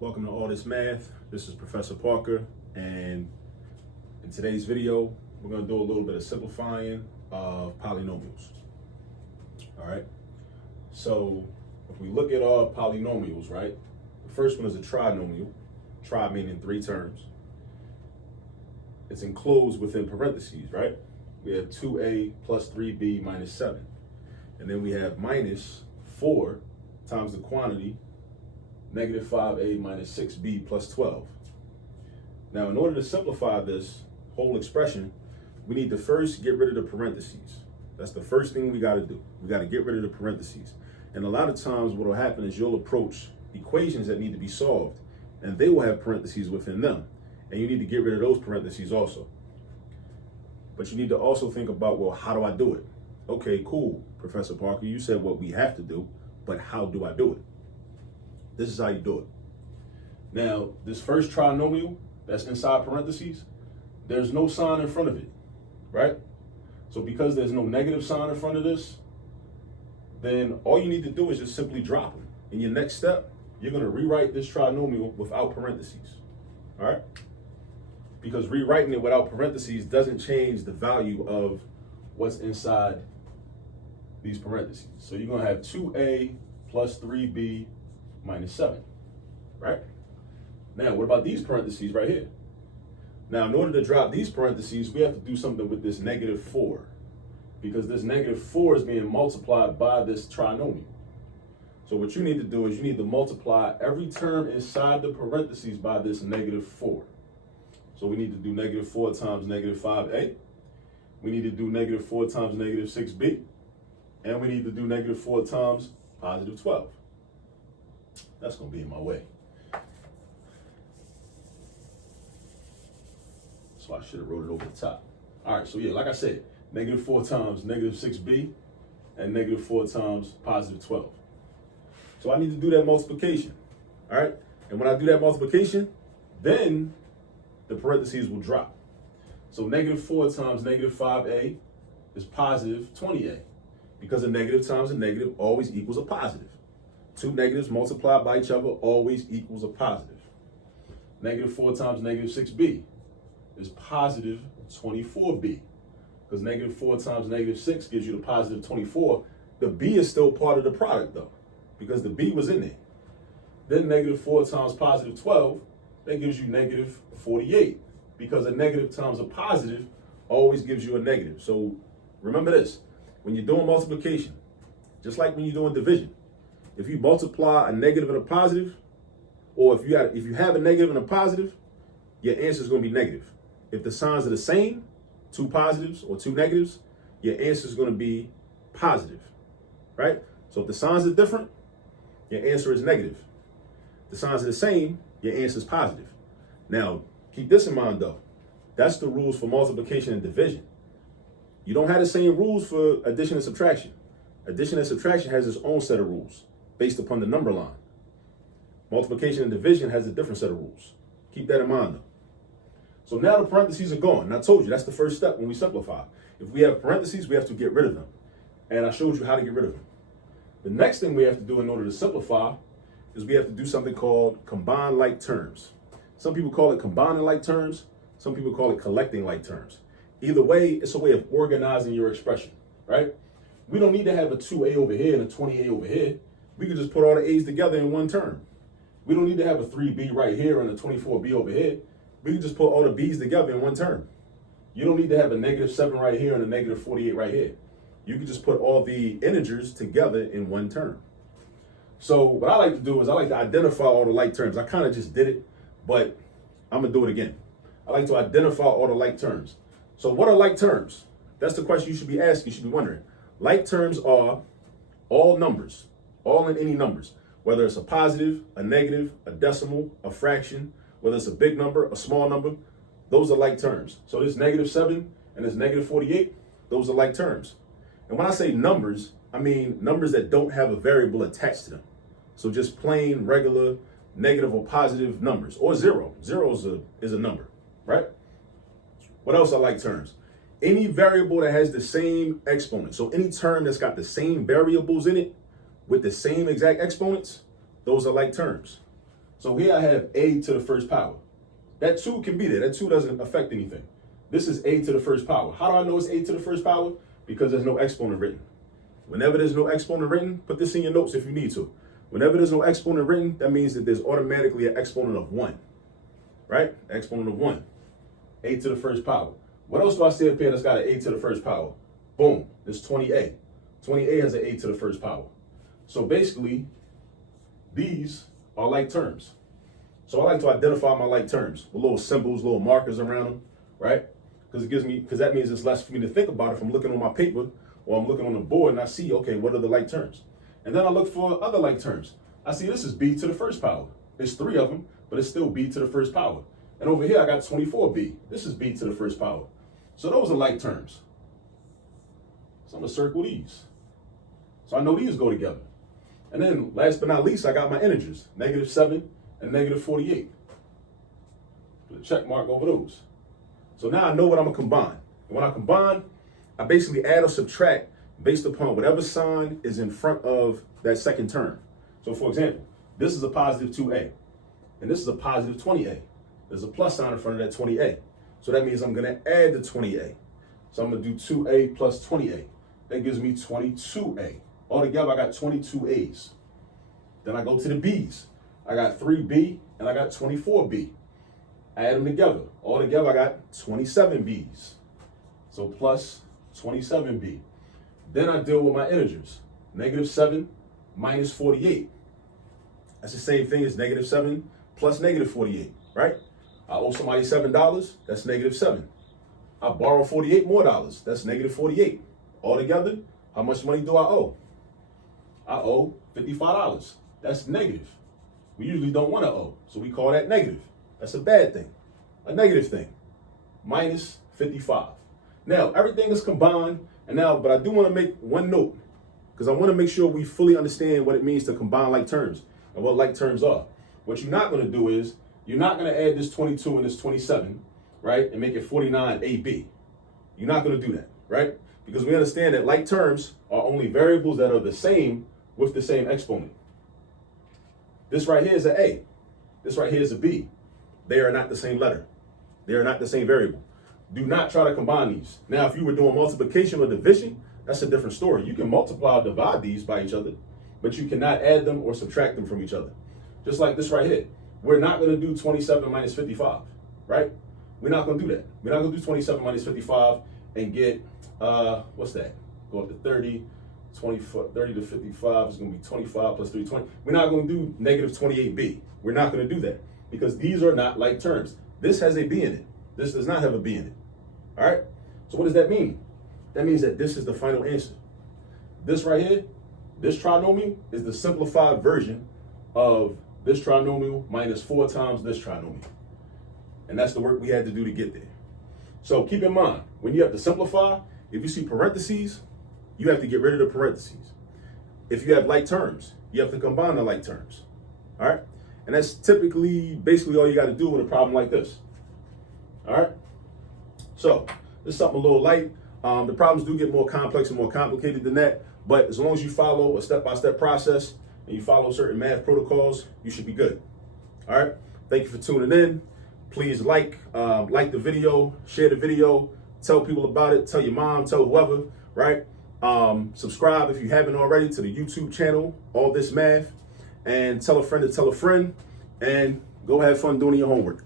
Welcome to All This Math. This is Professor Parker, and in today's video, we're going to do a little bit of simplifying of polynomials. All right. So if we look at our polynomials, right, the first one is a trinomial. Tri meaning three terms. It's enclosed within parentheses, right? We have 2a plus 3b minus 7. And then we have minus 4 times the quantity, negative 5a minus 6b plus 12. Now, in order to simplify this whole expression, we need to first get rid of the parentheses. That's the first thing we got to do. We got to get rid of the parentheses. And a lot of times what will happen is you'll approach equations that need to be solved, and they will have parentheses within them. And you need to get rid of those parentheses also. But you need to also think about, well, how do I do it? Okay, cool, Professor Parker, you said what we have to do, but how do I do it? This is how you do it. Now, this first trinomial that's inside parentheses, there's no sign in front of it, right? So because there's no negative sign in front of this, then all you need to do is just simply drop them. In your next step, you're going to rewrite this trinomial without parentheses, all right? Because rewriting it without parentheses doesn't change the value of what's inside these parentheses. So you're going to have 2a plus 3b minus 7, right? Now, what about these parentheses right here? Now, in order to drop these parentheses, we have to do something with this negative 4, because this negative 4 is being multiplied by this trinomial. So what you need to do is you need to multiply every term inside the parentheses by this negative 4. So we need to do negative 4 times negative 5a. We need to do negative 4 times negative 6b. And we need to do negative 4 times positive 12. That's going to be in my way. So I should have wrote it over the top. All right, so yeah, like I said, negative 4 times negative 6b and negative 4 times positive 12. So I need to do that multiplication, all right? And when I do that multiplication, then the parentheses will drop. So negative 4 times negative 5a is positive 20a, because a negative times a negative always equals a positive. Two negatives multiplied by each other always equals a positive. Negative 4 times negative 6b is positive 24b, because negative 4 times negative 6 gives you the positive 24. The b is still part of the product though, because the b was in there. Then negative 4 times positive 12, that gives you negative 48, because a negative times a positive always gives you a negative. So remember this, when you're doing multiplication, just like when you're doing division, if you multiply a negative and a positive, or if you have a negative and a positive, your answer is going to be negative. If the signs are the same, two positives or two negatives, your answer is going to be positive, right? So if the signs are different, your answer is negative. If the signs are the same, your answer is positive. Now, keep this in mind though. That's the rules for multiplication and division. You don't have the same rules for addition and subtraction. Addition and subtraction has its own set of rules based upon the number line. Multiplication and division has a different set of rules. Keep that in mind though. So now the parentheses are gone. And I told you that's the first step when we simplify. If we have parentheses, we have to get rid of them. And I showed you how to get rid of them. The next thing we have to do in order to simplify is we have to do something called combine like terms. Some people call it combining like terms. Some people call it collecting like terms. Either way, it's a way of organizing your expression, right? We don't need to have a 2a over here and a 20a over here. We can just put all the a's together in one term. We don't need to have a 3b right here and a 24b over here. We can just put all the b's together in one term. You don't need to have a negative 7 right here and a negative 48 right here. You can just put all the integers together in one term. So what I like to do is I like to identify all the like terms. I kind of just did it, but I'm going to do it again. I like to identify all the like terms. So what are like terms? That's the question you should be asking. You should be wondering. Like terms are all numbers, all in any numbers, whether it's a positive, a negative, a decimal, a fraction, whether it's a big number, a small number, those are like terms. So this negative 7 and this negative 48, those are like terms. And when I say numbers, I mean numbers that don't have a variable attached to them. So just plain, regular, negative or positive numbers, or zero. Zero is a number, right? What else are like terms? Any variable that has the same exponent. So any term that's got the same variables in it with the same exact exponents, those are like terms. So here I have a to the first power. That 2 can be there. That 2 doesn't affect anything. This is a to the first power. How do I know it's a to the first power? Because there's no exponent written. Whenever there's no exponent written, put this in your notes if you need to. Whenever there's no exponent written, that means that there's automatically an exponent of 1, right? Exponent of 1, a to the first power. What else do I see up here that's got an a to the first power? Boom, there's 20a. 20a has an a to the first power. So basically, these are like terms. So I like to identify my like terms with little symbols, little markers around them, right? Because that means it's less for me to think about if I'm looking on my paper or I'm looking on the board and I see, okay, what are the like terms? And then I look for other like terms. I see this is b to the first power. There's 3 of them, but it's still b to the first power. And over here I got 24b. This is b to the first power. So those are like terms. So I'm gonna circle these. So I know these go together. And then last but not least, I got my integers, -7 and -48. Put a check mark over those. So now I know what I'm gonna combine. And when I combine, I basically add or subtract based upon whatever sign is in front of that second term. So for example, this is a positive 2a, and this is a positive 20a. There's a plus sign in front of that 20a. So that means I'm gonna add the 20a. So I'm gonna do 2a plus 20a. That gives me 22a. Altogether, I got 22 A's. Then I go to the B's. I got 3B and I got 24B. Add them together. Altogether, I got 27 B's. So plus 27B. Then I deal with my integers. -7 minus 48. That's the same thing as -7 plus -48, right? I owe somebody $7. That's -7. I borrow $48 more. That's -48. Altogether, how much money do I owe? I owe $55. That's negative. We usually don't want to owe, so we call that negative. That's a bad thing, a negative thing. Minus 55. Now, everything is combined, but I do want to make one note, because I want to make sure we fully understand what it means to combine like terms and what like terms are. What you're not going to do is, you're not going to add this 22 and this 27, right, and make it 49AB. You're not going to do that, right? Because we understand that like terms are only variables that are the same with the same exponent. This right here is an A. This right here is a B. They are not the same letter. They are not the same variable. Do not try to combine these. Now, if you were doing multiplication or division, that's a different story. You can multiply or divide these by each other, but you cannot add them or subtract them from each other. Just like this right here. We're not going to do 27 minus 55, right? We're not going to do that. We're not going to do 27 minus 55 and get, what's that? Go up to 30. 30 to 55 is going to be 25 plus 3, 20. We're not going to do -28b. We're not going to do that because these are not like terms. This has a b in it. This does not have a b in it. All right? So what does that mean? That means that this is the final answer. This right here, this trinomial is the simplified version of this trinomial minus 4 times this trinomial. And that's the work we had to do to get there. So keep in mind, when you have to simplify, if you see parentheses, you have to get rid of the parentheses. If you have like terms, you have to combine the like terms. All right? And that's basically all you got to do with a problem like this. All right? So this is something a little light. The problems do get more complex and more complicated than that. But as long as you follow a step-by-step process and you follow certain math protocols, you should be good. All right? Thank you for tuning in. Please like the video, share the video, tell people about it, tell your mom, tell whoever, right? Subscribe if you haven't already to the YouTube channel, All This Math, and tell a friend to tell a friend, and go have fun doing your homework.